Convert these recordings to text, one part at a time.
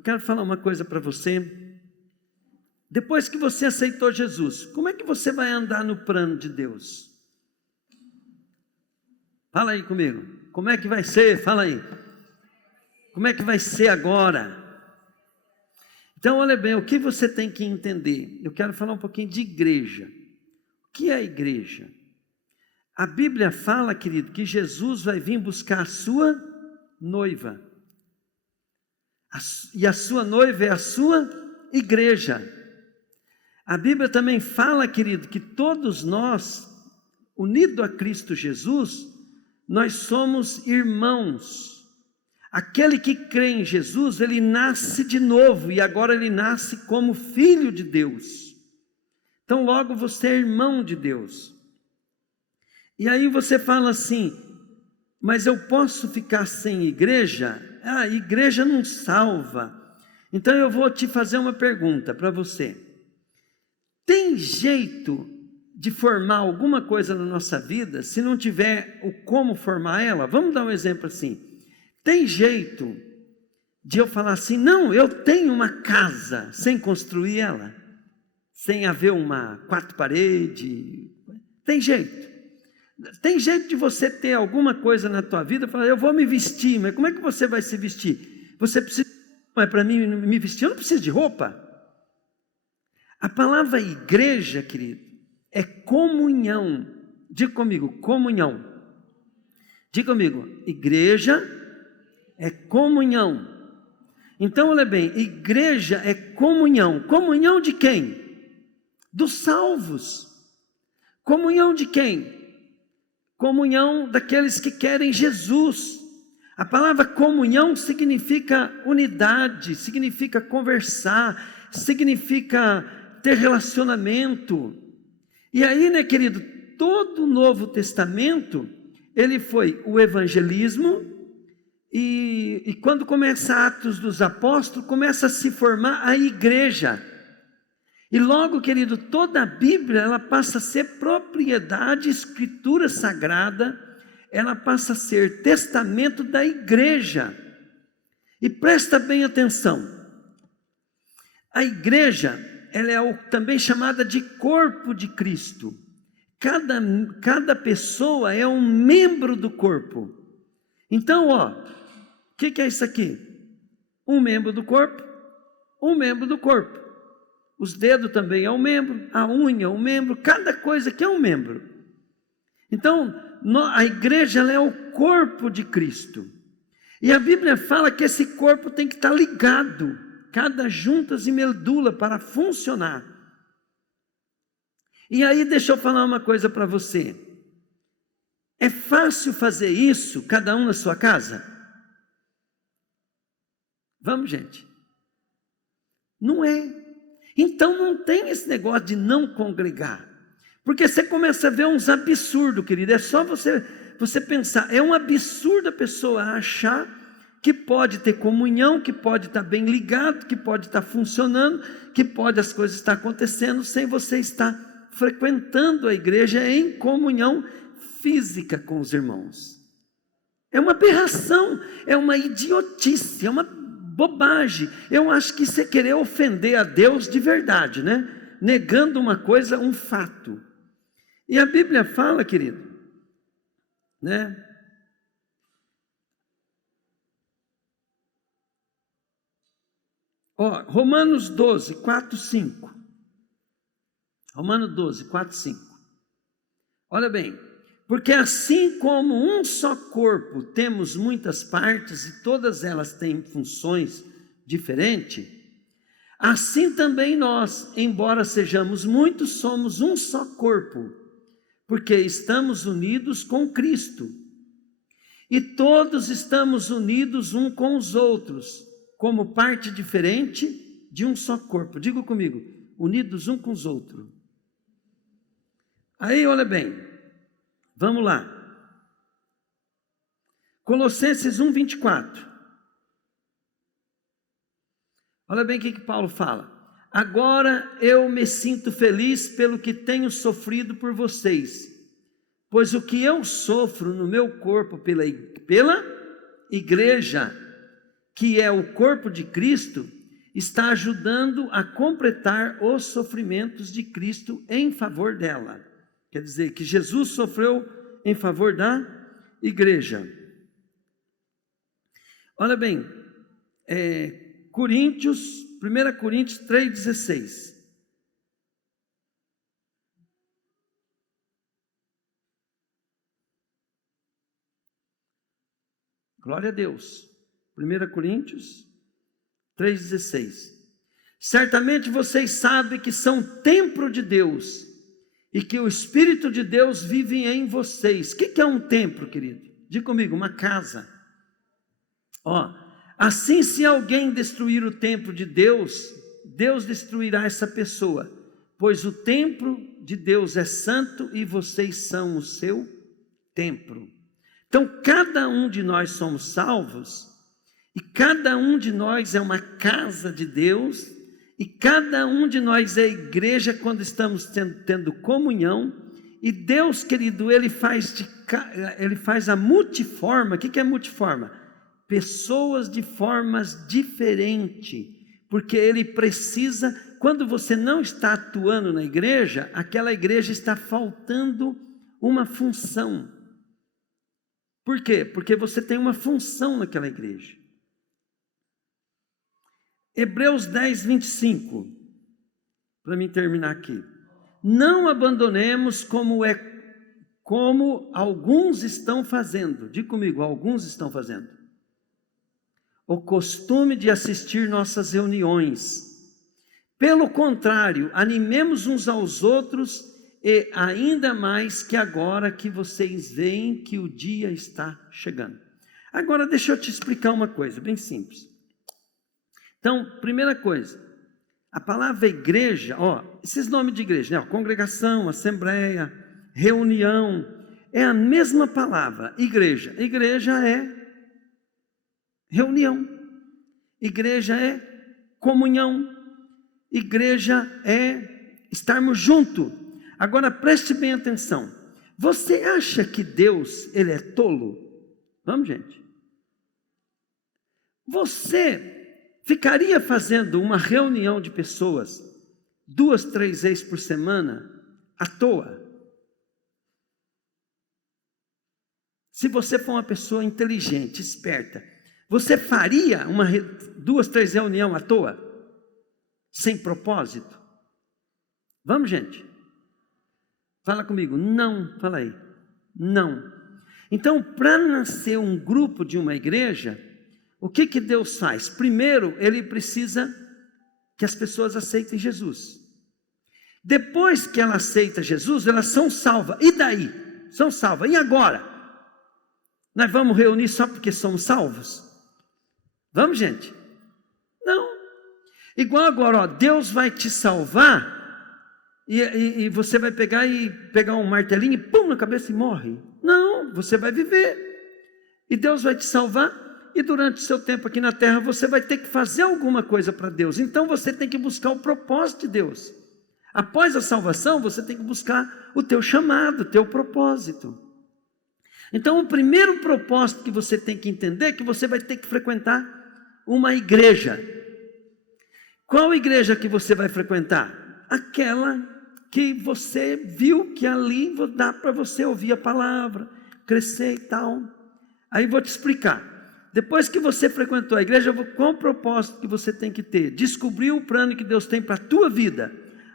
Eu quero falar uma coisa para você. Depois que você aceitou Jesus, como é que você vai andar no plano de Deus? Fala aí comigo. Como é que vai ser? Fala aí. Como é que vai ser agora? Então, olha bem, o que você tem que entender? Eu quero falar um pouquinho de igreja. O que é a igreja? A Bíblia fala, querido, que Jesus vai vir buscar a sua noiva. E a sua noiva é a sua igreja. A Bíblia também fala, querido, que todos nós, unidos a Cristo Jesus, nós somos irmãos. Aquele que crê em Jesus, ele nasce de novo e agora ele nasce como filho de Deus. Então logo você é irmão de Deus. E aí você fala assim, mas eu posso ficar sem igreja? A igreja não salva. Então eu vou te fazer uma pergunta para você. Tem jeito de formar alguma coisa na nossa vida se não tiver o como formar ela? Vamos dar um exemplo assim. Tem jeito de eu falar assim, não, eu tenho uma casa sem construir ela, sem haver uma quarta parede? Tem jeito. Tem jeito de você ter alguma coisa na tua vida, falar, eu vou me vestir, mas como é que você vai se vestir? Você precisa, mas para mim me vestir, eu não preciso de roupa. A palavra igreja, querido, é comunhão. Diga comigo, comunhão. Diga comigo, igreja é comunhão. Então, olha bem, igreja é comunhão. Comunhão de quem? Dos salvos. Comunhão de quem? Comunhão daqueles que querem Jesus. A palavra comunhão significa unidade, significa conversar, significa ter relacionamento. E aí, né, querido, todo o Novo Testamento, ele foi o evangelismo. E quando começa Atos dos Apóstolos, começa a se formar a igreja. E logo, querido, toda a Bíblia, ela passa a ser propriedade, escritura sagrada, ela passa a ser testamento da igreja. E presta bem atenção, a igreja, ela é também chamada de corpo de Cristo. Cada pessoa é um membro do corpo. Então, o que é isso aqui? Um membro do corpo, um membro do corpo. Os dedos também é um membro, a unha é um membro, cada coisa aqui é um membro. Então, a igreja ela é o corpo de Cristo. E a Bíblia fala que esse corpo tem que estar ligado, cada juntas e medula para funcionar. E aí deixa eu falar uma coisa para você. É fácil fazer isso, cada um na sua casa? Vamos, gente. Não é. Então não tem esse negócio de não congregar. Porque você começa a ver uns absurdos, querido. É só você pensar. É um absurdo a pessoa achar que pode ter comunhão, que pode estar bem ligado, que pode estar funcionando, que pode as coisas estar acontecendo sem você estar frequentando a igreja em comunhão física com os irmãos. É uma aberração, é uma idiotice, é uma bobagem. Eu acho que isso é querer ofender a Deus de verdade, né? Negando uma coisa, um fato. E a Bíblia fala, querido, né? Romanos 12, 4, 5. Romanos 12, 4, 5. Olha bem, porque assim como um só corpo temos muitas partes e todas elas têm funções diferentes, assim também nós, embora sejamos muitos, somos um só corpo, porque estamos unidos com Cristo. E todos estamos unidos uns com os outros, como parte diferente de um só corpo. Diga comigo, unidos uns com os outros. Aí, olha bem, vamos lá. Colossenses 1, 24. Olha bem o que Paulo fala. Agora eu me sinto feliz pelo que tenho sofrido por vocês, pois o que eu sofro no meu corpo pela igreja, que é o corpo de Cristo, está ajudando a completar os sofrimentos de Cristo em favor dela. Quer dizer, que Jesus sofreu em favor da igreja. Olha bem, 1 Coríntios 3,16. Glória a Deus. 1 Coríntios 3,16. Certamente vocês sabem que são templo de Deus e que o Espírito de Deus vive em vocês. O que é um templo, querido? Diga comigo, uma casa. Assim, se alguém destruir o templo de Deus, Deus destruirá essa pessoa, pois o templo de Deus é santo e vocês são o seu templo. Então, cada um de nós somos salvos, e cada um de nós é uma casa de Deus, e cada um de nós é igreja quando estamos tendo comunhão. E Deus, querido, Ele faz a multiforma. O que é multiforma? Pessoas de formas diferentes, porque Ele precisa, quando você não está atuando na igreja, aquela igreja está faltando uma função. Por quê? Porque você tem uma função naquela igreja. Hebreus 10, 25, para mim terminar aqui. Não abandonemos como alguns estão fazendo. Diga comigo, alguns estão fazendo. O costume de assistir nossas reuniões. Pelo contrário, animemos uns aos outros, e ainda mais que agora que vocês veem que o dia está chegando. Agora deixa eu te explicar uma coisa bem simples. Então, primeira coisa, a palavra igreja, esses nomes de igreja, né? Congregação, assembleia, reunião, é a mesma palavra, igreja. Igreja é reunião, igreja é comunhão, igreja é estarmos juntos. Agora preste bem atenção, você acha que Deus, Ele é tolo? Vamos, gente. Você ficaria fazendo uma reunião de pessoas 2, 3 vezes por semana à toa? Se você for uma pessoa inteligente, esperta, você faria 2, 3 reuniões à toa? Sem propósito? Vamos, gente? Fala comigo. Não, fala aí. Não. Então, para nascer um grupo de uma igreja, o que Deus faz? Primeiro, Ele precisa que as pessoas aceitem Jesus. Depois que ela aceita Jesus, elas são salvas. E daí? São salvas. E agora? Nós vamos reunir só porque somos salvos? Vamos, gente? Não. Igual agora, Deus vai te salvar e você vai pegar um martelinho e pum na cabeça e morre. Não, você vai viver. E Deus vai te salvar. E durante o seu tempo aqui na terra, você vai ter que fazer alguma coisa para Deus. Então você tem que buscar o propósito de Deus. Após a salvação, você tem que buscar o teu chamado, o teu propósito. Então o primeiro propósito que você tem que entender é que você vai ter que frequentar uma igreja. Qual igreja que você vai frequentar? Aquela que você viu que ali dá para você ouvir a palavra, crescer e tal. Aí vou te explicar. Depois que você frequentou a igreja, qual o propósito que você tem que ter? Descobrir o plano que Deus tem para a tua vida.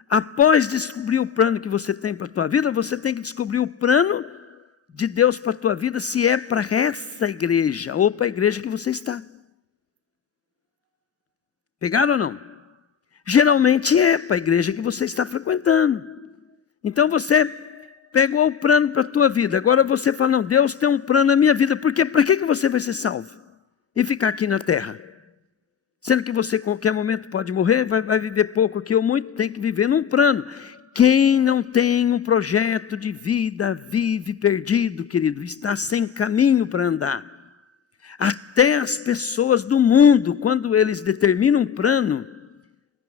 Após descobrir o plano que você tem para a tua vida, você tem que descobrir o plano de Deus para a tua vida, se é para essa igreja ou para a igreja que você está. Pegaram ou não? Geralmente é para a igreja que você está frequentando. Então você pegou o plano para a tua vida. Agora você fala, não, Deus tem um plano na minha vida. Por quê? Para que você vai ser salvo? E ficar aqui na terra? Sendo que você, em qualquer momento, pode morrer, vai viver pouco aqui ou muito, tem que viver num plano. Quem não tem um projeto de vida, vive perdido, querido, está sem caminho para andar. Até as pessoas do mundo, quando eles determinam um plano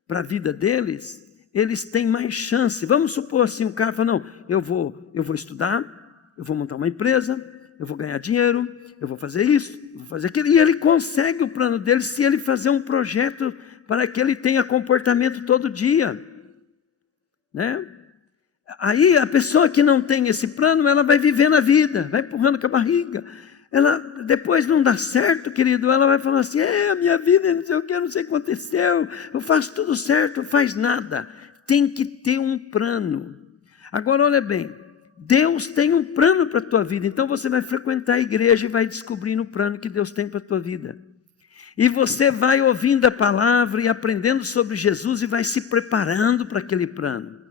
para a vida deles, eles têm mais chance. Vamos supor assim, um cara fala, não, eu vou estudar, eu vou montar uma empresa, eu vou ganhar dinheiro, eu vou fazer isso, eu vou fazer aquilo. E ele consegue o plano dele se ele fazer um projeto para que ele tenha comportamento todo dia, né? Aí a pessoa que não tem esse plano, ela vai vivendo a vida, vai empurrando com a barriga. Ela depois não dá certo, querido, ela vai falar assim, a minha vida não sei o que, não sei o que aconteceu, eu faço tudo certo, não faz nada. Tem que ter um plano. Agora olha bem, Deus tem um plano para a tua vida, então você vai frequentar a igreja e vai descobrindo o plano que Deus tem para a tua vida. E você vai ouvindo a palavra e aprendendo sobre Jesus e vai se preparando para aquele plano.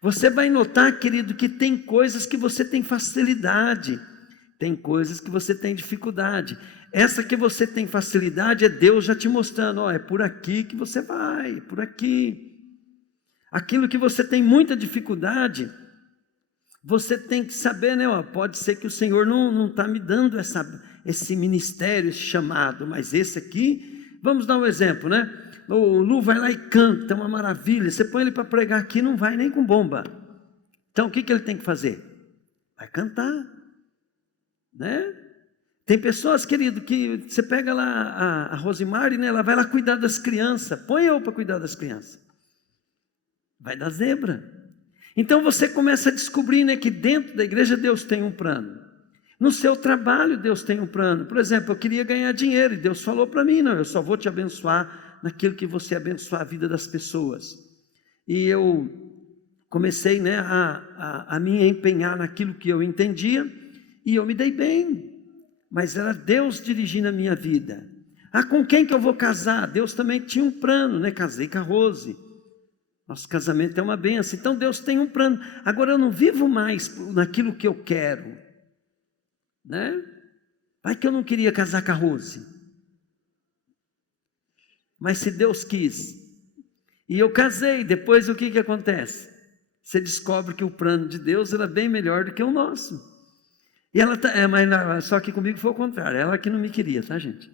Você vai notar, querido, que tem coisas que você tem facilidade, tem coisas que você tem dificuldade. Essa que você tem facilidade é Deus já te mostrando, é por aqui que você vai, por aqui. Aquilo que você tem muita dificuldade, você tem que saber, né? Pode ser que o Senhor não está me dando esse ministério, esse chamado, mas esse aqui, vamos dar um exemplo, né? O Lu vai lá e canta, é uma maravilha, você põe ele para pregar aqui, não vai nem com bomba. Então o que ele tem que fazer? Vai cantar, né? Tem pessoas, querido, que você pega lá a Rosimari, né? Ela vai lá cuidar das crianças, põe eu para cuidar das crianças, vai dar zebra. Então você começa a descobrir, né, que dentro da igreja Deus tem um plano. No seu trabalho Deus tem um plano. Por exemplo, eu queria ganhar dinheiro e Deus falou para mim, não, eu só vou te abençoar naquilo que você abençoar a vida das pessoas. E eu comecei, né, a me empenhar naquilo que eu entendia e eu me dei bem. Mas era Deus dirigindo a minha vida. Com quem que eu vou casar? Deus também tinha um plano, né? Casei com a Rose. Nosso casamento é uma bênção, então Deus tem um plano. Agora eu não vivo mais naquilo que eu quero, né? Vai que eu não queria casar com a Rose, mas se Deus quis, e eu casei, depois o que acontece? Você descobre que o plano de Deus era bem melhor do que o nosso. E ela mas só que comigo foi o contrário, ela que não me queria, tá, gente?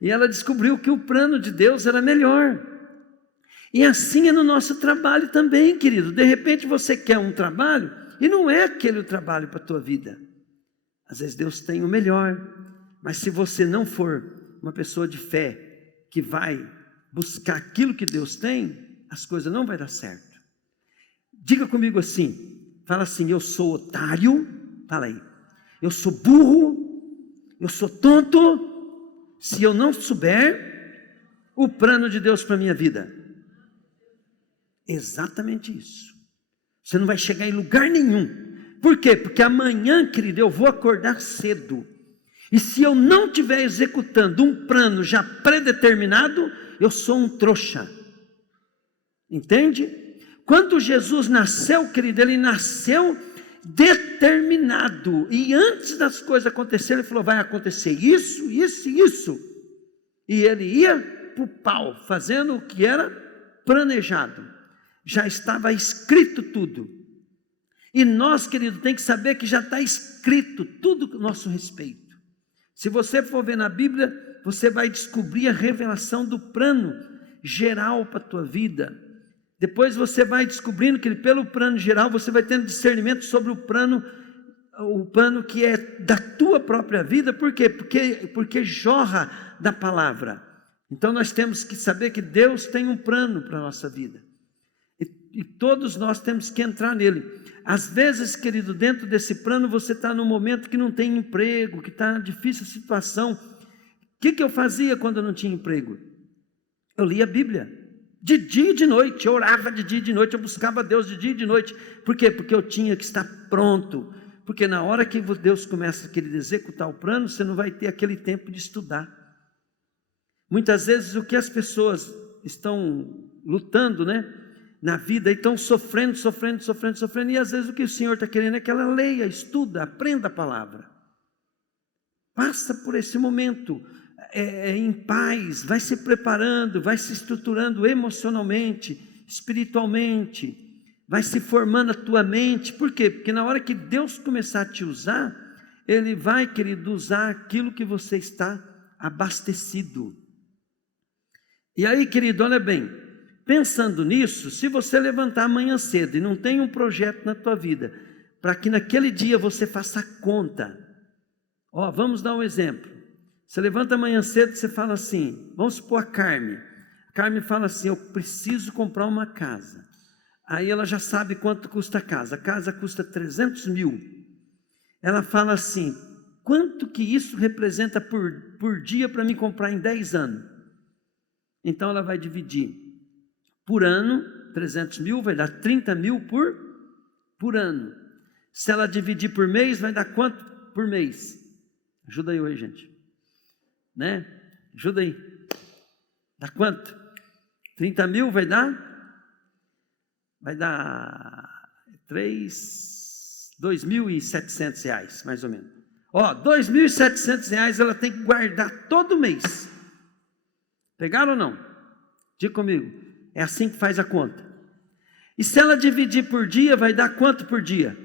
E ela descobriu que o plano de Deus era melhor. E assim é no nosso trabalho também, querido. De repente você quer um trabalho e não é aquele o trabalho para a tua vida. Às vezes Deus tem o melhor, mas se você não for uma pessoa de fé que vai buscar aquilo que Deus tem, as coisas não vão dar certo. Diga comigo assim, fala assim, eu sou otário, fala aí, eu sou burro, eu sou tonto, se eu não souber o plano de Deus para a minha vida. Exatamente isso. Você não vai chegar em lugar nenhum. Por quê? Porque amanhã, querido, eu vou acordar cedo. E se eu não estiver executando um plano já predeterminado, eu sou um trouxa. Entende? Quando Jesus nasceu, querido, ele nasceu determinado. E antes das coisas acontecerem, ele falou, vai acontecer isso, isso e isso. E ele ia para o pau, fazendo o que era planejado. Já estava escrito tudo. E nós, querido, tem que saber que já está escrito tudo a nosso respeito. Se você for ver na Bíblia, você vai descobrir a revelação do plano geral para a tua vida. Depois você vai descobrindo que pelo plano geral, você vai tendo discernimento sobre o plano que é da tua própria vida. Por quê? Porque jorra da palavra. Então nós temos que saber que Deus tem um plano para a nossa vida. E todos nós temos que entrar nele. Às vezes, querido, dentro desse plano, você está num momento que não tem emprego, que está difícil a situação. O que eu fazia quando eu não tinha emprego? Eu lia a Bíblia, de dia e de noite, eu orava de dia e de noite, eu buscava Deus de dia e de noite. Por quê? Porque eu tinha que estar pronto. Porque na hora que Deus começa a querer executar o plano, você não vai ter aquele tempo de estudar. Muitas vezes o que as pessoas estão lutando, né? Na vida, e estão sofrendo, e às vezes o que o Senhor está querendo é que ela leia, estuda, aprenda a palavra. Passa por esse momento em paz, vai se preparando, vai se estruturando emocionalmente, espiritualmente, vai se formando a tua mente. Por quê? Porque na hora que Deus começar a te usar, Ele vai, querido, usar aquilo que você está abastecido. E aí, querido, olha bem, pensando nisso, se você levantar amanhã cedo e não tem um projeto na tua vida, para que naquele dia você faça conta, Vamos dar um exemplo. Você levanta amanhã cedo e você fala assim, vamos supor a Carmen. A Carmen fala assim, eu preciso comprar uma casa. Aí ela já sabe quanto custa a casa. A casa custa 300 mil. Ela fala assim, quanto que isso representa por dia para mim comprar em 10 anos? Então ela vai dividir por ano, 300 mil vai dar 30 mil por ano. Se ela dividir por mês, vai dar quanto por mês? Ajuda aí, gente. Né? Ajuda aí. Dá quanto? 30 mil vai dar 2.700 reais, mais ou menos. 2.700 reais ela tem que guardar todo mês. Pegaram ou não? Diga comigo. É assim que faz a conta. E se ela dividir por dia, vai dar quanto por dia?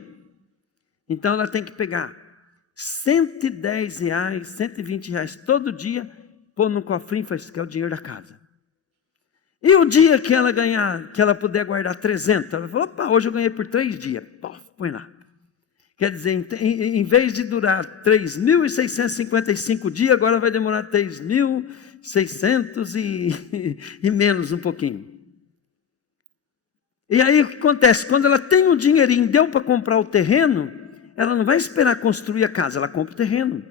Então ela tem que pegar 110 reais, 120 reais todo dia, pôr no cofrinho, que é o dinheiro da casa. E o dia que ela ganhar, que ela puder guardar 300, ela vai falar, hoje eu ganhei por 3 dias, põe lá. Quer dizer, em vez de durar 3.655 dias, agora vai demorar 3.600 e menos um pouquinho. E aí o que acontece? Quando ela tem um dinheirinho, deu para comprar o terreno, ela não vai esperar construir a casa, ela compra o terreno.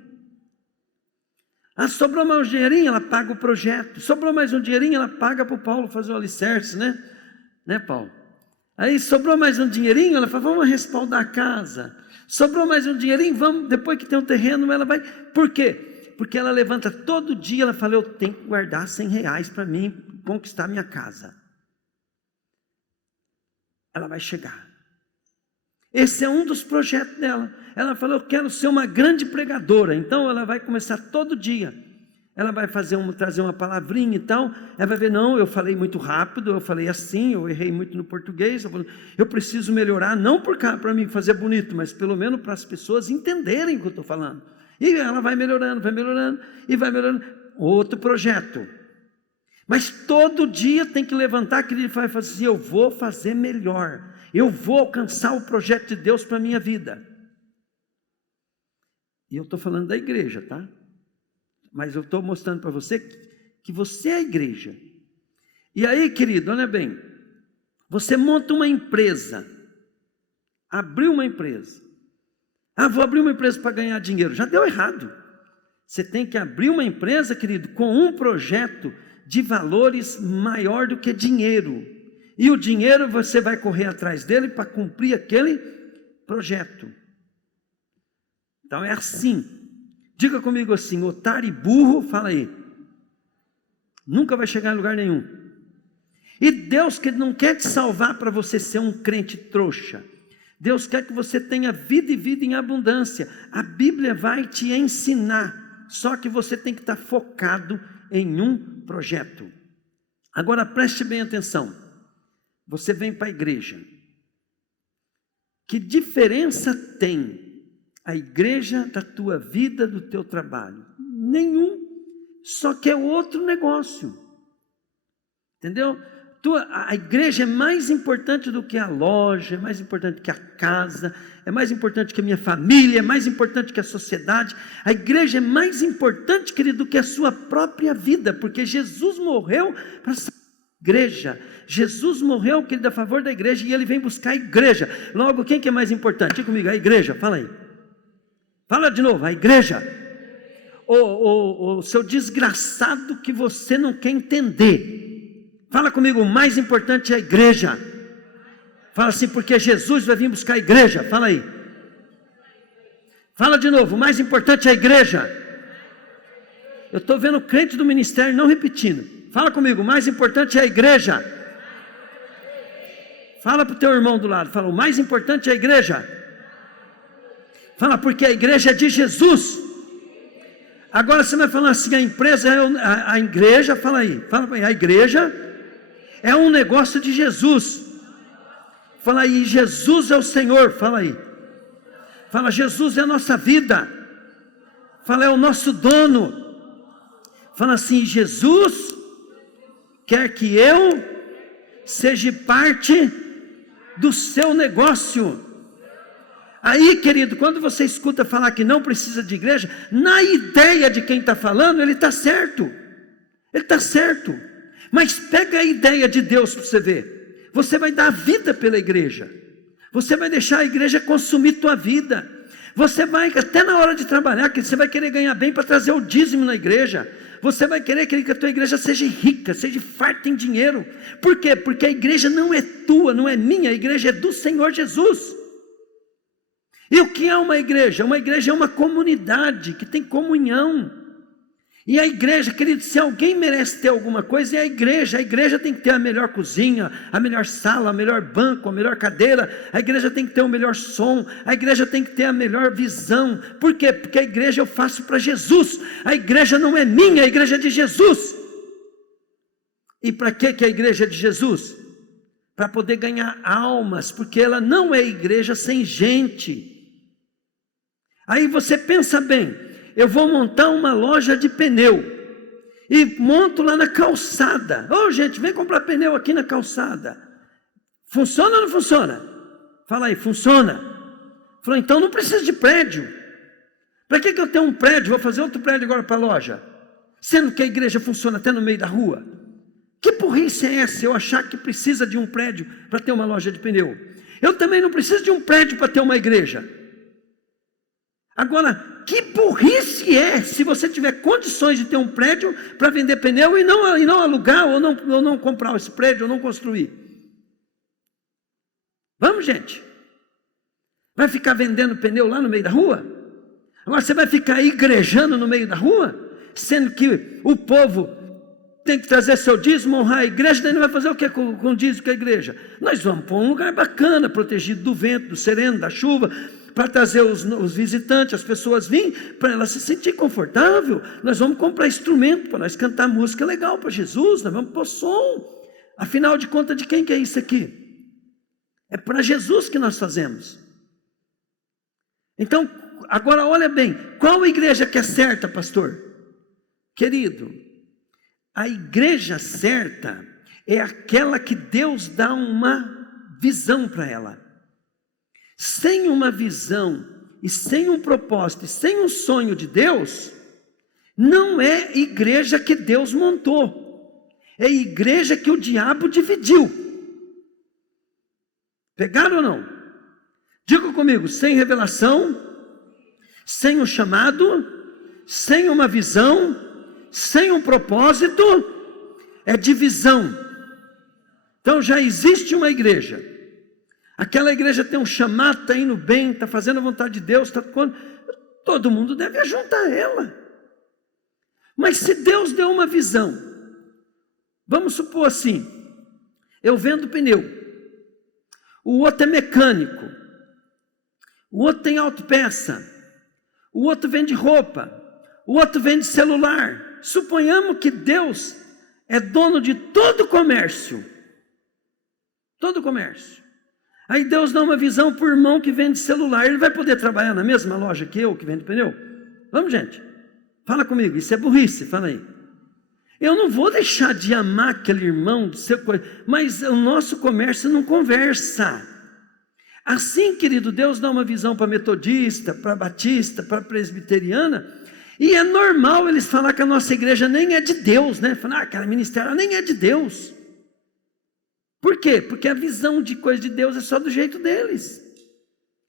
Sobrou mais um dinheirinho, ela paga o projeto. Sobrou mais um dinheirinho, ela paga para o Paulo fazer o alicerce, né? Né, Paulo? Aí sobrou mais um dinheirinho, ela fala, vamos respaldar a casa. Sobrou mais um dinheirinho, vamos, depois que tem um terreno, ela vai. Por quê? Porque ela levanta todo dia, ela fala, eu tenho que guardar 100 reais para mim conquistar minha casa. Ela vai chegar. Esse é um dos projetos dela. Ela falou, eu quero ser uma grande pregadora. Então ela vai começar todo dia. Ela vai trazer uma palavrinha e tal. Ela vai ver, não, eu falei muito rápido, eu falei assim, eu errei muito no português. Eu preciso melhorar, não para mim fazer bonito, mas pelo menos para as pessoas entenderem o que eu estou falando. E ela vai melhorando e vai melhorando. Outro projeto. Mas todo dia tem que levantar aquele e falar assim, eu vou fazer melhor. Eu vou alcançar o projeto de Deus para a minha vida. E eu estou falando da igreja, tá? Mas eu estou mostrando para você que você é a igreja. E aí, querido, olha bem. Você monta uma empresa. Abriu uma empresa. Vou abrir uma empresa para ganhar dinheiro. Já deu errado. Você tem que abrir uma empresa, querido, com um projeto de valores maior do que dinheiro. E o dinheiro você vai correr atrás dele para cumprir aquele projeto. Então é assim. Diga comigo assim, otário e burro, fala aí. Nunca vai chegar em lugar nenhum. E Deus que não quer te salvar para você ser um crente trouxa. Deus quer que você tenha vida e vida em abundância. A Bíblia vai te ensinar. Só que você tem que estar focado em um projeto. Agora preste bem atenção. Você vem para a igreja. Que diferença tem a igreja da tua vida, do teu trabalho? Nenhum. Só que é outro negócio. Entendeu? A igreja é mais importante do que a loja, é mais importante que a casa, é mais importante que a minha família, é mais importante que a sociedade. A igreja é mais importante, querido, do que a sua própria vida, porque Jesus morreu para ser igreja. Jesus morreu, querido, a favor da igreja, e ele vem buscar a igreja. Logo, quem que é mais importante? Diga comigo, a igreja, fala aí. Fala de novo, a igreja. O seu desgraçado que você não quer entender. Fala comigo, o mais importante é a igreja. Fala assim, porque Jesus vai vir buscar a igreja. Fala aí. Fala de novo, o mais importante é a igreja. Eu estou vendo crente do ministério não repetindo. Fala comigo, o mais importante é a igreja. Fala para o teu irmão do lado, fala, o mais importante é a igreja. Fala, porque a igreja é de Jesus. Agora você vai falar assim, a empresa, a igreja, fala aí, a igreja é um negócio de Jesus. Fala aí, Jesus é o Senhor, fala aí. Fala, Jesus é a nossa vida. Fala, é o nosso dono. Fala assim, Jesus quer que eu seja parte do seu negócio. Aí, querido, quando você escuta falar que não precisa de igreja, na ideia de quem está falando, ele está certo. Ele está certo. Mas pega a ideia de Deus para você ver. Você vai dar a vida pela igreja. Você vai deixar a igreja consumir tua vida. Você vai, até na hora de trabalhar, que você vai querer ganhar bem para trazer o dízimo na igreja. Você vai querer que a tua igreja seja rica, seja farta em dinheiro. Por quê? Porque a igreja não é tua, não é minha, a igreja é do Senhor Jesus. E o que é uma igreja? Uma igreja é uma comunidade que tem comunhão. E a igreja, querido, se alguém merece ter alguma coisa, é a igreja tem que ter a melhor cozinha, a melhor sala, o melhor banco, a melhor cadeira, a igreja tem que ter o melhor som, a igreja tem que ter a melhor visão. Por quê? Porque a igreja eu faço para Jesus, a igreja não é minha, a igreja é de Jesus. E para que a igreja é de Jesus? Para poder ganhar almas, porque ela não é igreja sem gente. Aí você pensa bem, eu vou montar uma loja de pneu, e monto lá na calçada. Gente, vem comprar pneu aqui na calçada. Funciona ou não funciona? Fala aí, funciona. Falou, então não precisa de prédio. Para que eu tenho um prédio? Vou fazer outro prédio agora para a loja, sendo que a igreja funciona até no meio da rua. Que burrice é essa, eu achar que precisa de um prédio para ter uma loja de pneu? Eu também não preciso de um prédio para ter uma igreja. Agora, que burrice é se você tiver condições de ter um prédio para vender pneu e não alugar, ou não comprar esse prédio, ou não construir. Vamos, gente. Vai ficar vendendo pneu lá no meio da rua? Agora você vai ficar igrejando no meio da rua? Sendo que o povo tem que trazer seu dízimo, honrar a igreja, daí não vai fazer o que com o dízimo com a igreja? Nós vamos para um lugar bacana, protegido do vento, do sereno, da chuva, para trazer os visitantes, as pessoas virem, para elas se sentir confortável. Nós vamos comprar instrumento para nós cantar música legal para Jesus, nós vamos pôr som. Afinal de contas, de quem que é isso aqui? É para Jesus que nós fazemos. Então, agora olha bem, qual igreja que é certa, pastor? Querido, a igreja certa é aquela que Deus dá uma visão para ela. Sem uma visão, e sem um propósito, e sem um sonho de Deus, não é igreja que Deus montou, é igreja que o diabo dividiu. Pegaram ou não? Diga comigo, sem revelação, sem um chamado, sem uma visão, sem um propósito, é divisão. Então já existe uma igreja. Aquela igreja tem um chamado, está indo bem, está fazendo a vontade de Deus, todo mundo deve ajudar ela. Mas se Deus deu uma visão, vamos supor assim, eu vendo pneu, o outro é mecânico, o outro tem autopeça, o outro vende roupa, o outro vende celular. Suponhamos que Deus é dono de todo o comércio. Todo o comércio. Aí Deus dá uma visão para o irmão que vende celular. Ele vai poder trabalhar na mesma loja que eu, que vende pneu? Vamos, gente. Fala comigo, isso é burrice, fala aí. Eu não vou deixar de amar aquele irmão, mas o nosso comércio não conversa. Assim, querido, Deus dá uma visão para metodista, para batista, para presbiteriana, e é normal eles falar que a nossa igreja nem é de Deus, né? Falar, aquela ministério nem é de Deus. Por quê? Porque a visão de coisa de Deus é só do jeito deles.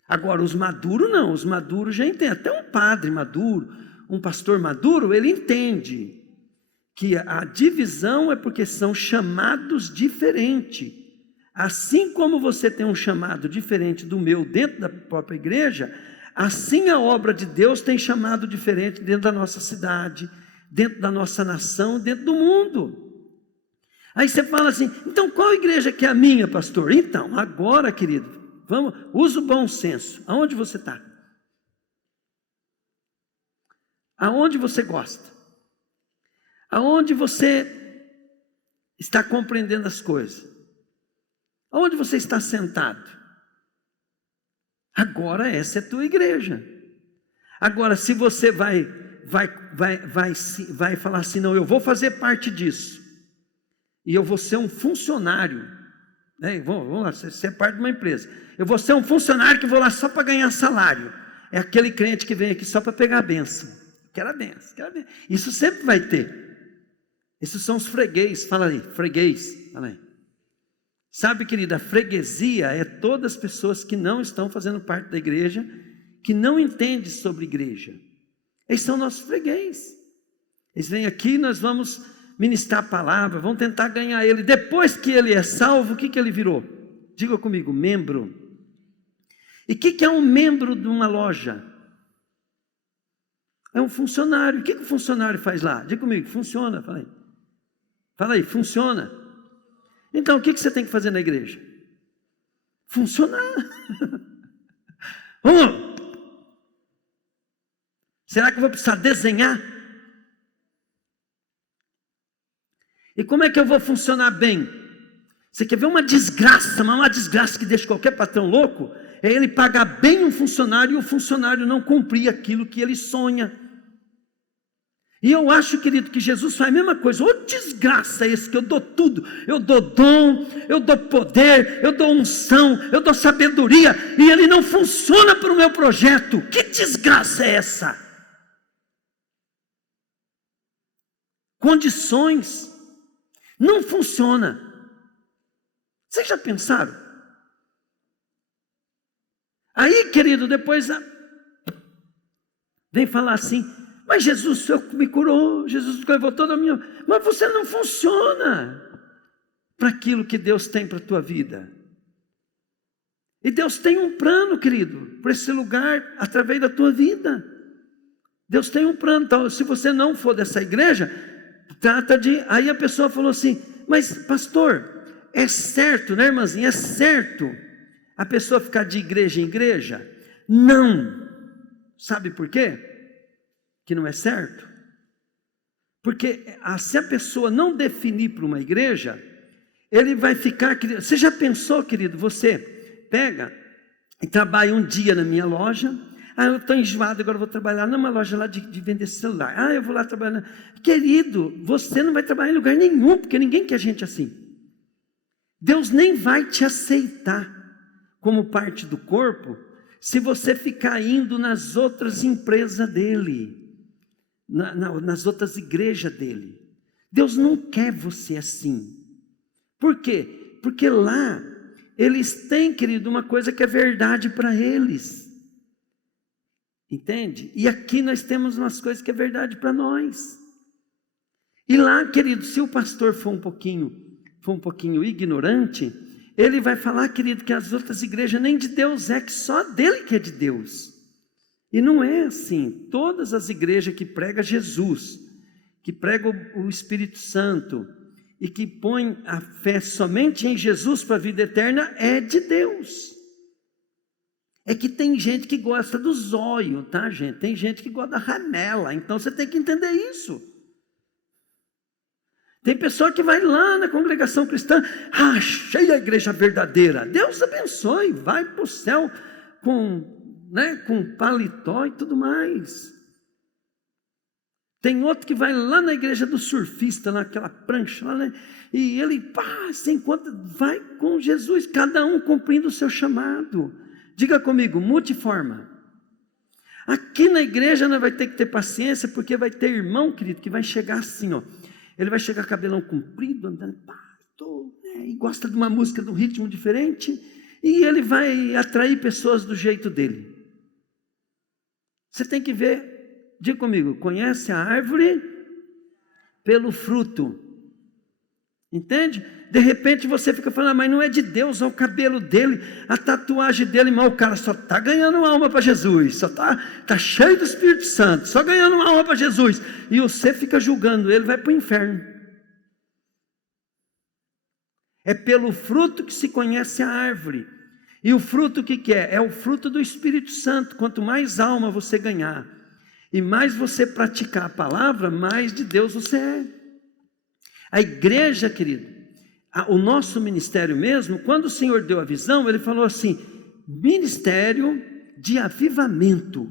Agora, os maduros não, os maduros já entendem. Até um padre maduro, um pastor maduro, ele entende que a divisão é porque são chamados diferentes. Assim como você tem um chamado diferente do meu dentro da própria igreja, assim a obra de Deus tem chamado diferente dentro da nossa cidade, dentro da nossa nação, dentro do mundo. Aí você fala assim, então qual igreja que é a minha, pastor? Então, agora, querido, usa o bom senso. Aonde você está? Aonde você gosta? Aonde você está compreendendo as coisas? Aonde você está sentado? Agora essa é a tua igreja. Agora, se você vai falar assim, não, eu vou fazer parte disso, e eu vou ser um funcionário, Vamos lá, você é parte de uma empresa. Eu vou ser um funcionário que vou lá só para ganhar salário. É aquele crente que vem aqui só para pegar a bênção. Quero a bênção, quero a bênção. Isso sempre vai ter. Esses são os freguês. Fala aí, freguês. Fala aí. Sabe, querida, a freguesia é todas as pessoas que não estão fazendo parte da igreja, que não entendem sobre igreja. Eles são nossos freguês. Eles vêm aqui, nós vamos ministrar a palavra, vamos tentar ganhar ele. Depois que ele é salvo, o que ele virou? Diga comigo, membro. E o que é um membro de uma loja? É um funcionário. O que o funcionário faz lá? Diga comigo, funciona. Fala aí, funciona. Então, o que você tem que fazer na igreja? Funcionar. Vamos. Será que eu vou precisar desenhar? E como é que eu vou funcionar bem? Você quer ver uma desgraça, mas uma desgraça que deixa qualquer patrão louco? É ele pagar bem um funcionário e o funcionário não cumprir aquilo que ele sonha. E eu acho, querido, que Jesus faz a mesma coisa. Ô desgraça é esse que eu dou tudo. Eu dou dom, eu dou poder, eu dou unção, eu dou sabedoria, e ele não funciona para o meu projeto. Que desgraça é essa? Condições. Não funciona. Vocês já pensaram? Aí, querido, depois vem falar assim, mas Jesus, o Senhor me curou, Jesus levou toda a minha... Mas você não funciona para aquilo que Deus tem para a tua vida. E Deus tem um plano, querido, para esse lugar, através da tua vida. Deus tem um plano. Então, se você não for dessa igreja, trata de... Aí a pessoa falou assim, mas pastor, é certo, né, irmãzinha? É certo a pessoa ficar de igreja em igreja? Não. Sabe por quê? Que não é certo? Porque se a pessoa não definir para uma igreja, ele vai ficar... Você já pensou, querido, você pega e trabalha um dia na minha loja, eu estou enjoado, agora eu vou trabalhar numa loja lá de vender celular, eu vou lá trabalhar... Querido, você não vai trabalhar em lugar nenhum, porque ninguém quer gente assim. Deus nem vai te aceitar como parte do corpo, se você ficar indo nas outras empresas dele, nas outras igrejas dele. Deus não quer você assim. Por quê? Porque lá, eles têm, querido, uma coisa que é verdade para eles. Entende? E aqui nós temos umas coisas que é verdade para nós. E lá, querido, se o pastor for um pouquinho ignorante, ele vai falar, querido, que as outras igrejas nem de Deus é, que só dele que é de Deus. E não é assim. Todas as igrejas que pregam Jesus, que pregam o Espírito Santo e que põem a fé somente em Jesus para a vida eterna, é de Deus. É que tem gente que gosta do zóio, tá, gente? Tem gente que gosta da ranela, então você tem que entender isso. Tem pessoa que vai lá na congregação cristã, achei a igreja verdadeira. Deus abençoe, vai para o céu com paletó e tudo mais. Tem outro que vai lá na igreja do surfista, naquela prancha lá, né? E ele, se encontra, vai com Jesus, cada um cumprindo o seu chamado. Diga comigo, multiforma. Aqui na igreja nós vai ter que ter paciência, porque vai ter irmão, querido, que vai chegar assim, ó. Ele vai chegar cabelão comprido, andando, e gosta de uma música, de um ritmo diferente, e ele vai atrair pessoas do jeito dele. Você tem que ver, diga comigo, conhece a árvore pelo fruto. Entende? De repente você fica falando, mas não é de Deus, é o cabelo dele, a tatuagem dele, mas o cara só está ganhando alma para Jesus, só está cheio do Espírito Santo, só ganhando alma para Jesus, e você fica julgando ele, vai para o inferno. É pelo fruto que se conhece a árvore. E o fruto o que é? É o fruto do Espírito Santo. Quanto mais alma você ganhar, e mais você praticar a palavra, mais de Deus você é. A igreja, querido, o nosso ministério mesmo, quando o Senhor deu a visão, ele falou assim, ministério de avivamento.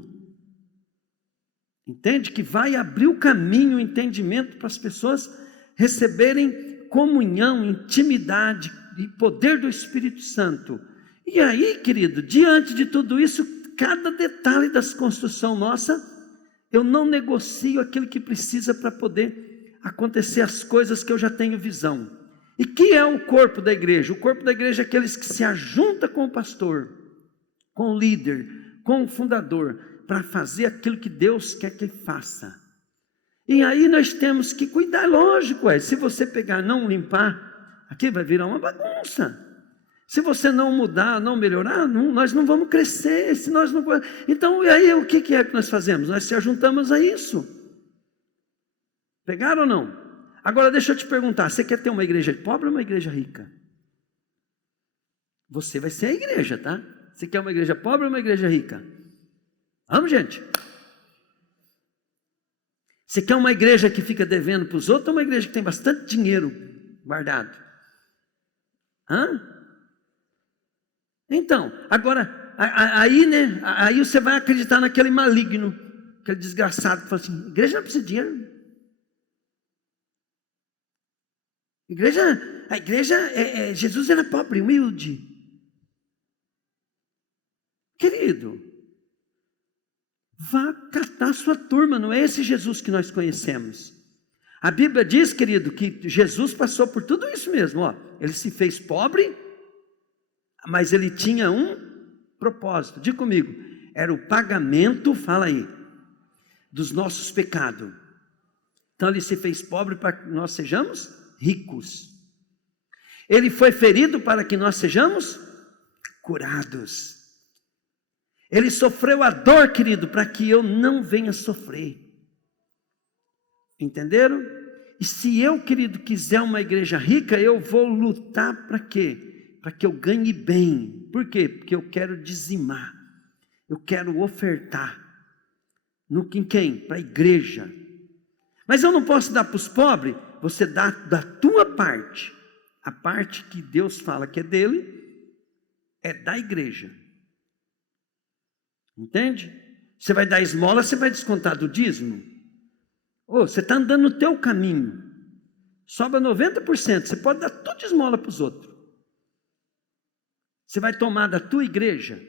Entende? Que vai abrir o caminho, o entendimento para as pessoas receberem comunhão, intimidade, e poder do Espírito Santo. E aí, querido, diante de tudo isso, cada detalhe das construção nossa, eu não negocio aquilo que precisa para poder acontecer as coisas que eu já tenho visão. E que é o corpo da igreja? O corpo da igreja é aqueles que se ajuntam com o pastor, com o líder, com o fundador, para fazer aquilo que Deus quer que faça. E aí nós temos que cuidar, lógico, se você pegar, não limpar, aqui vai virar uma bagunça. Se você não mudar, não melhorar, nós não vamos crescer. Se nós não... Então, e aí o que é que nós fazemos? Nós se ajuntamos a isso. Pegaram ou não? Agora deixa eu te perguntar, você quer ter uma igreja pobre ou uma igreja rica? Você vai ser a igreja, tá? Você quer uma igreja pobre ou uma igreja rica? Vamos, gente. Você quer uma igreja que fica devendo para os outros ou uma igreja que tem bastante dinheiro guardado? Então, agora, aí você vai acreditar naquele maligno, aquele desgraçado que fala assim, igreja não precisa de dinheiro. A igreja, Jesus era pobre, humilde. Querido, vá catar sua turma, não é esse Jesus que nós conhecemos. A Bíblia diz, querido, que Jesus passou por tudo isso mesmo, ó. Ele se fez pobre, mas ele tinha um propósito, diga comigo, era o pagamento, fala aí, dos nossos pecados. Então ele se fez pobre para que nós sejamos ricos. Ele foi ferido para que nós sejamos curados. Ele sofreu a dor, querido, para que eu não venha sofrer. Entenderam? E se eu, querido, quiser uma igreja rica, eu vou lutar para quê? Para que eu ganhe bem. Por quê? Porque eu quero dizimar. Eu quero ofertar. Em quem? Para a igreja. Mas eu não posso dar para os pobres. Você dá da tua parte. A parte que Deus fala que é dele, é da igreja. Entende? Você vai dar esmola, você vai descontar do dízimo. Você está andando no teu caminho. Sobra 90%. Você pode dar tudo de esmola para os outros. Você vai tomar da tua igreja,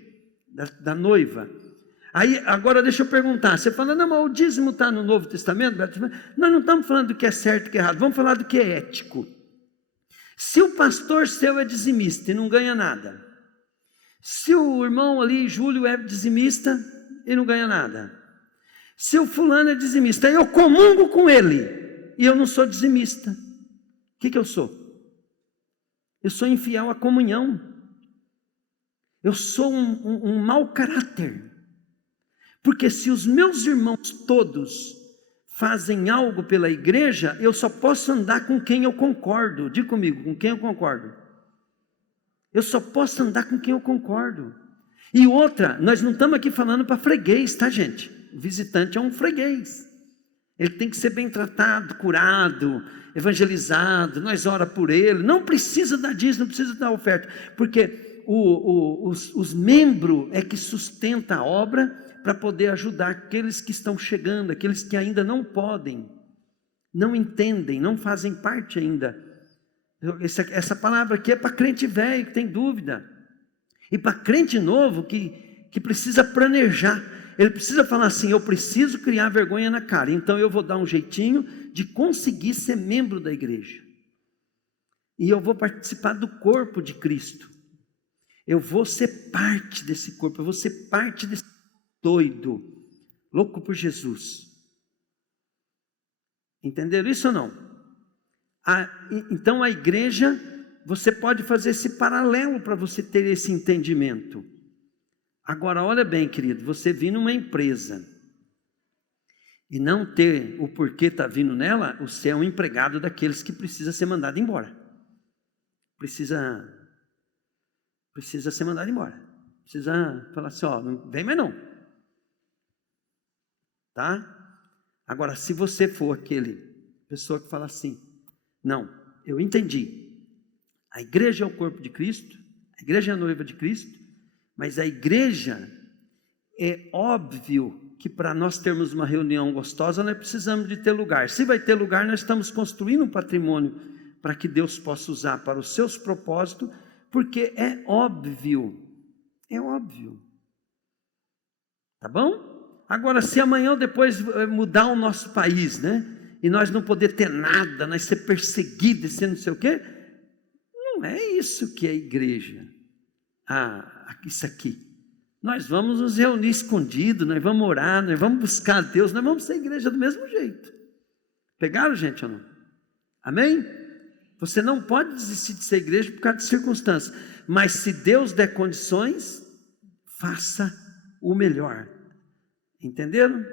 da noiva. Aí, agora deixa eu perguntar, você fala, não, mas o dízimo está no Novo Testamento? Nós não estamos falando do que é certo e que é errado, vamos falar do que é ético. Se o pastor seu é dizimista e não ganha nada, se o irmão ali, Júlio, é dizimista e não ganha nada, se o fulano é dizimista, eu comungo com ele e eu não sou dizimista, o que eu sou? Eu sou infiel à comunhão, eu sou um mau caráter. Porque se os meus irmãos todos fazem algo pela igreja, eu só posso andar com quem eu concordo. Diga comigo, com quem eu concordo? Eu só posso andar com quem eu concordo. E outra, nós não estamos aqui falando para freguês, tá, gente? O visitante é um freguês. Ele tem que ser bem tratado, curado, evangelizado, nós ora por ele. Não precisa dar dízimo, não precisa dar oferta, porque os membros é que sustenta a obra, para poder ajudar aqueles que estão chegando, aqueles que ainda não podem, não entendem, não fazem parte ainda. Essa palavra aqui é para crente velho que tem dúvida, e para crente novo que precisa planejar. Ele precisa falar assim, eu preciso criar vergonha na cara, então eu vou dar um jeitinho de conseguir ser membro da igreja, e eu vou participar do corpo de Cristo, eu vou ser parte desse corpo, eu vou ser parte desse doido, louco por Jesus. Entenderam isso ou não? Então a igreja, você pode fazer esse paralelo para você ter esse entendimento. Agora olha bem, querido, você vir numa empresa e não ter o porquê está vindo nela, você é um empregado daqueles que precisa ser mandado embora. Precisa ser mandado embora. Precisa falar assim, não vem mais não. Tá? Agora, se você for aquele pessoa que fala assim, não, eu entendi, a igreja é o corpo de Cristo, a igreja é a noiva de Cristo, mas a igreja, é óbvio que para nós termos uma reunião gostosa, nós precisamos de ter lugar. Se vai ter lugar, nós estamos construindo um patrimônio para que Deus possa usar para os seus propósitos, porque é óbvio, tá bom? Agora, se amanhã ou depois mudar o nosso país, né, e nós não poder ter nada, nós ser perseguidos, ser não sei o quê, não é isso que é igreja. Isso aqui. Nós vamos nos reunir escondido, nós vamos orar, nós vamos buscar Deus, nós vamos ser igreja do mesmo jeito. Pegaram, gente, ou não? Amém? Você não pode desistir de ser igreja por causa de circunstâncias, mas se Deus der condições, faça o melhor. Entenderam?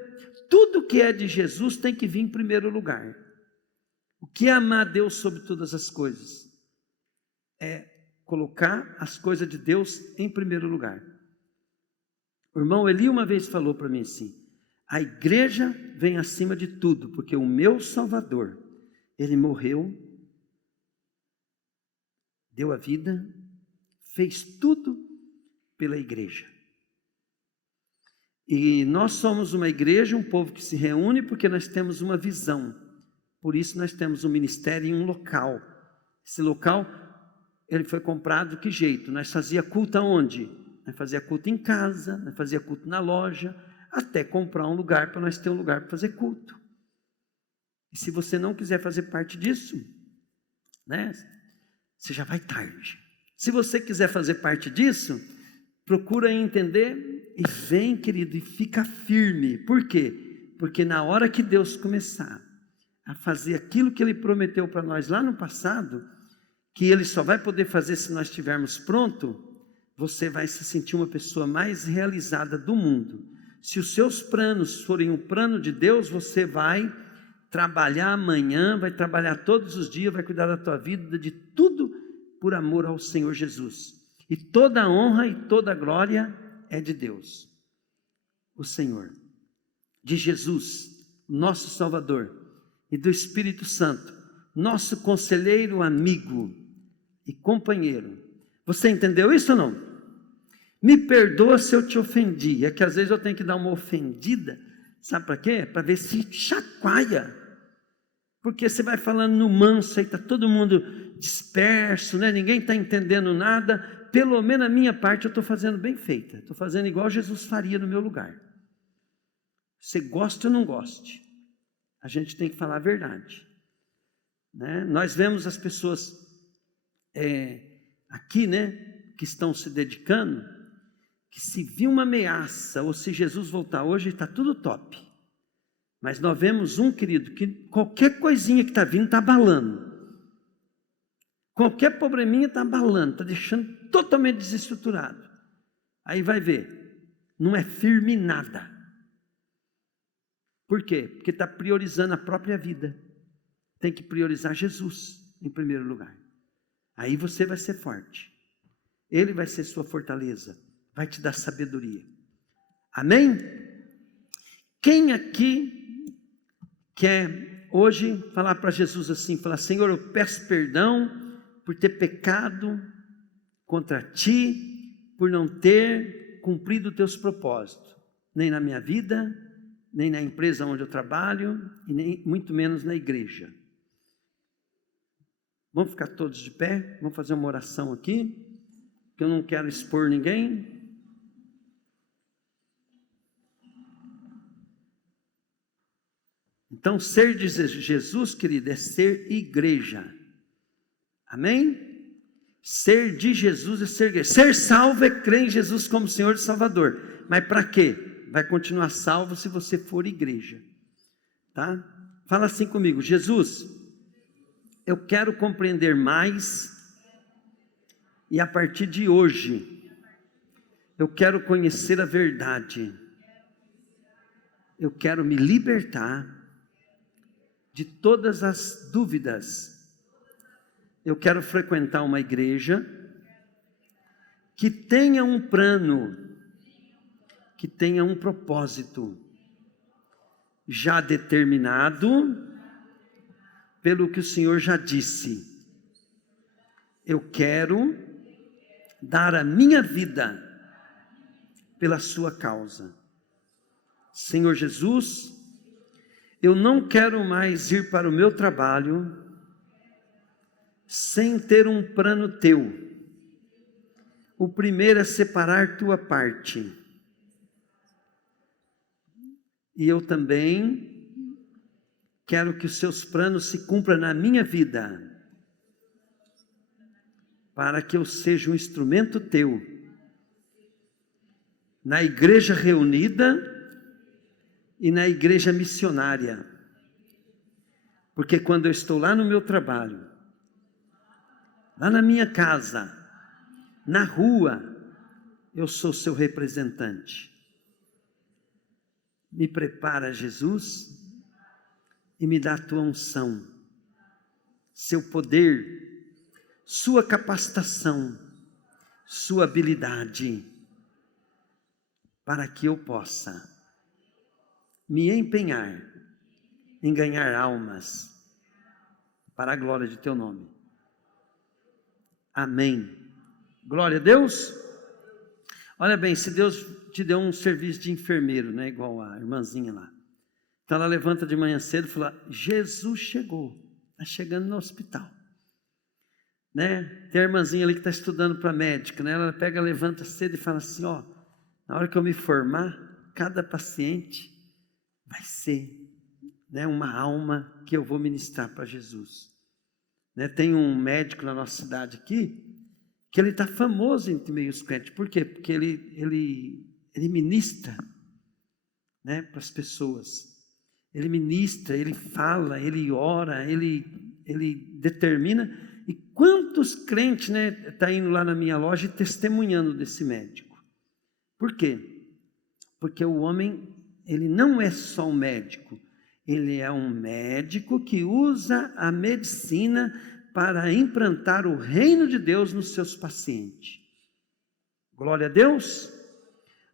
Tudo que é de Jesus tem que vir em primeiro lugar. O que é amar Deus sobre todas as coisas? É colocar as coisas de Deus em primeiro lugar. O irmão Eli uma vez falou para mim assim: a igreja vem acima de tudo, porque o meu Salvador, ele morreu, deu a vida, fez tudo pela igreja. E nós somos uma igreja, um povo que se reúne porque nós temos uma visão. Por isso nós temos um ministério em um local. Esse local, ele foi comprado de que jeito? Nós fazia culto aonde? Nós fazia culto em casa, nós fazia culto na loja, até comprar um lugar para nós ter um lugar para fazer culto. E se você não quiser fazer parte disso, né, você já vai tarde. Se você quiser fazer parte disso, procura entender e vem, querido, e fica firme. Por quê? Porque na hora que Deus começar a fazer aquilo que Ele prometeu para nós lá no passado, que Ele só vai poder fazer se nós estivermos prontos, você vai se sentir uma pessoa mais realizada do mundo. Se os seus planos forem o plano de Deus, você vai trabalhar amanhã, vai trabalhar todos os dias, vai cuidar da tua vida, de tudo por amor ao Senhor Jesus. E toda a honra e toda a glória é de Deus, o Senhor, de Jesus, nosso Salvador, e do Espírito Santo, nosso conselheiro, amigo e companheiro. Você entendeu isso ou não? Me perdoa se eu te ofendi. É que às vezes eu tenho que dar uma ofendida. Sabe para quê? Para ver se chacoalha. Porque você vai falando no manso, aí está todo mundo disperso, né? Ninguém está entendendo nada. Pelo menos a minha parte eu estou fazendo bem feita. Estou fazendo igual Jesus faria no meu lugar. Você goste ou não goste, a gente tem que falar a verdade, né? Nós vemos as pessoas aqui, né, que estão se dedicando, que se vir uma ameaça, ou se Jesus voltar hoje, está tudo top. Mas nós vemos um, querido, que qualquer coisinha que está vindo está abalando. Qualquer probleminha está abalando, está deixando totalmente desestruturado. Aí vai ver, não é firme em nada. Por quê? Porque está priorizando a própria vida. Tem que priorizar Jesus em primeiro lugar. Aí você vai ser forte. Ele vai ser sua fortaleza. Vai te dar sabedoria. Amém? Quem aqui quer hoje falar para Jesus assim, falar: Senhor, eu peço perdão por ter pecado contra ti, por não ter cumprido os teus propósitos, nem na minha vida, nem na empresa onde eu trabalho, e nem muito menos na igreja. Vamos ficar todos de pé, vamos fazer uma oração aqui, que eu não quero expor ninguém. Então, ser de Jesus, querido, é ser igreja. Amém? Ser de Jesus é ser igreja. Ser salvo é crer em Jesus como Senhor e Salvador. Mas para quê? Vai continuar salvo se você for igreja. Tá? Fala assim comigo: Jesus, eu quero compreender mais, e a partir de hoje, eu quero conhecer a verdade. Eu quero me libertar de todas as dúvidas. Eu quero frequentar uma igreja que tenha um plano, que tenha um propósito já determinado pelo que o Senhor já disse. Eu quero dar a minha vida pela sua causa. Senhor Jesus, eu não quero mais ir para o meu trabalho sem ter um plano teu. O primeiro é separar tua parte. E eu também quero que os seus planos se cumpram na minha vida, para que eu seja um instrumento teu, na igreja reunida e na igreja missionária. Porque quando eu estou lá no meu trabalho, lá na minha casa, na rua, eu sou seu representante. Me prepara, Jesus, e me dá a tua unção, seu poder, sua capacitação, sua habilidade, para que eu possa me empenhar em ganhar almas para a glória de teu nome. Amém. Glória a Deus. Olha bem, se Deus te deu um serviço de enfermeiro, né, igual a irmãzinha lá. Então ela levanta de manhã cedo e fala: Jesus chegou, está chegando no hospital. Né? Tem a irmãzinha ali que está estudando para médica, né? Ela pega, levanta cedo e fala assim: ó, na hora que eu me formar, cada paciente vai ser, né, uma alma que eu vou ministrar para Jesus. Né? Tem um médico na nossa cidade aqui, que ele está famoso entre meios crentes. Por quê? Porque ele ministra, né, para as pessoas. Ele ministra, ele fala, ele ora, ele determina. E quantos crentes, né, tá indo lá na minha loja e testemunhando desse médico? Por quê? Porque o homem, ele não é só um médico, ele é um médico que usa a medicina para implantar o reino de Deus nos seus pacientes. Glória a Deus.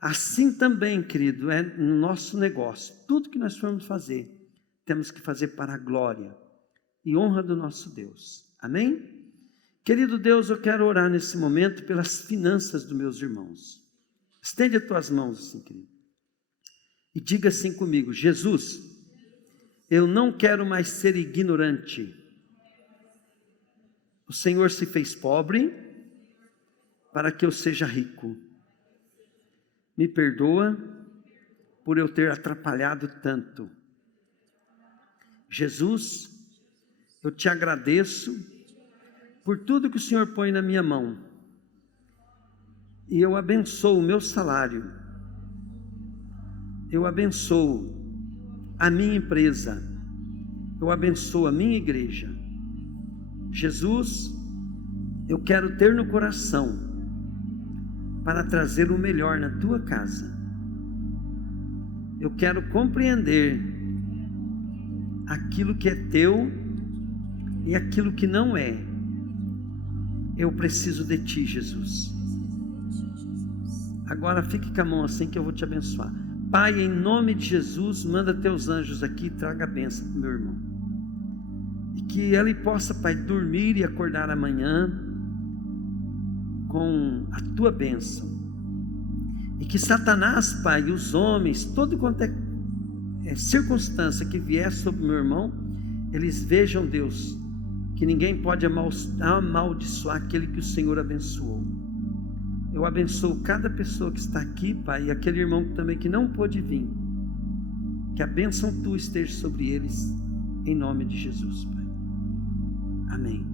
Assim também, querido, é no nosso negócio. Tudo que nós formos fazer, temos que fazer para a glória e honra do nosso Deus. Amém? Querido Deus, eu quero orar nesse momento pelas finanças dos meus irmãos. Estende as tuas mãos assim, querido. E diga assim comigo: Jesus, eu não quero mais ser ignorante. O Senhor se fez pobre para que eu seja rico. Me perdoa por eu ter atrapalhado tanto. Jesus, eu te agradeço por tudo que o Senhor põe na minha mão. E eu abençoo o meu salário. Eu abençoo a minha empresa. Eu abençoo a minha igreja. Jesus, eu quero ter no coração para trazer o melhor na tua casa. Eu quero compreender aquilo que é teu e aquilo que não é. Eu preciso de ti, Jesus. Agora fique com a mão assim que eu vou te abençoar. Pai, em nome de Jesus, manda teus anjos aqui e traga a bênção para o meu irmão. E que ele possa, Pai, dormir e acordar amanhã com a tua bênção. E que Satanás, Pai, e os homens, todo quanto é circunstância que vier sobre o meu irmão, eles vejam, Deus, que ninguém pode amaldiçoar aquele que o Senhor abençoou. Eu abençoo cada pessoa que está aqui, Pai, e aquele irmão também que não pôde vir. Que a bênção tua esteja sobre eles, em nome de Jesus, Pai. Amém.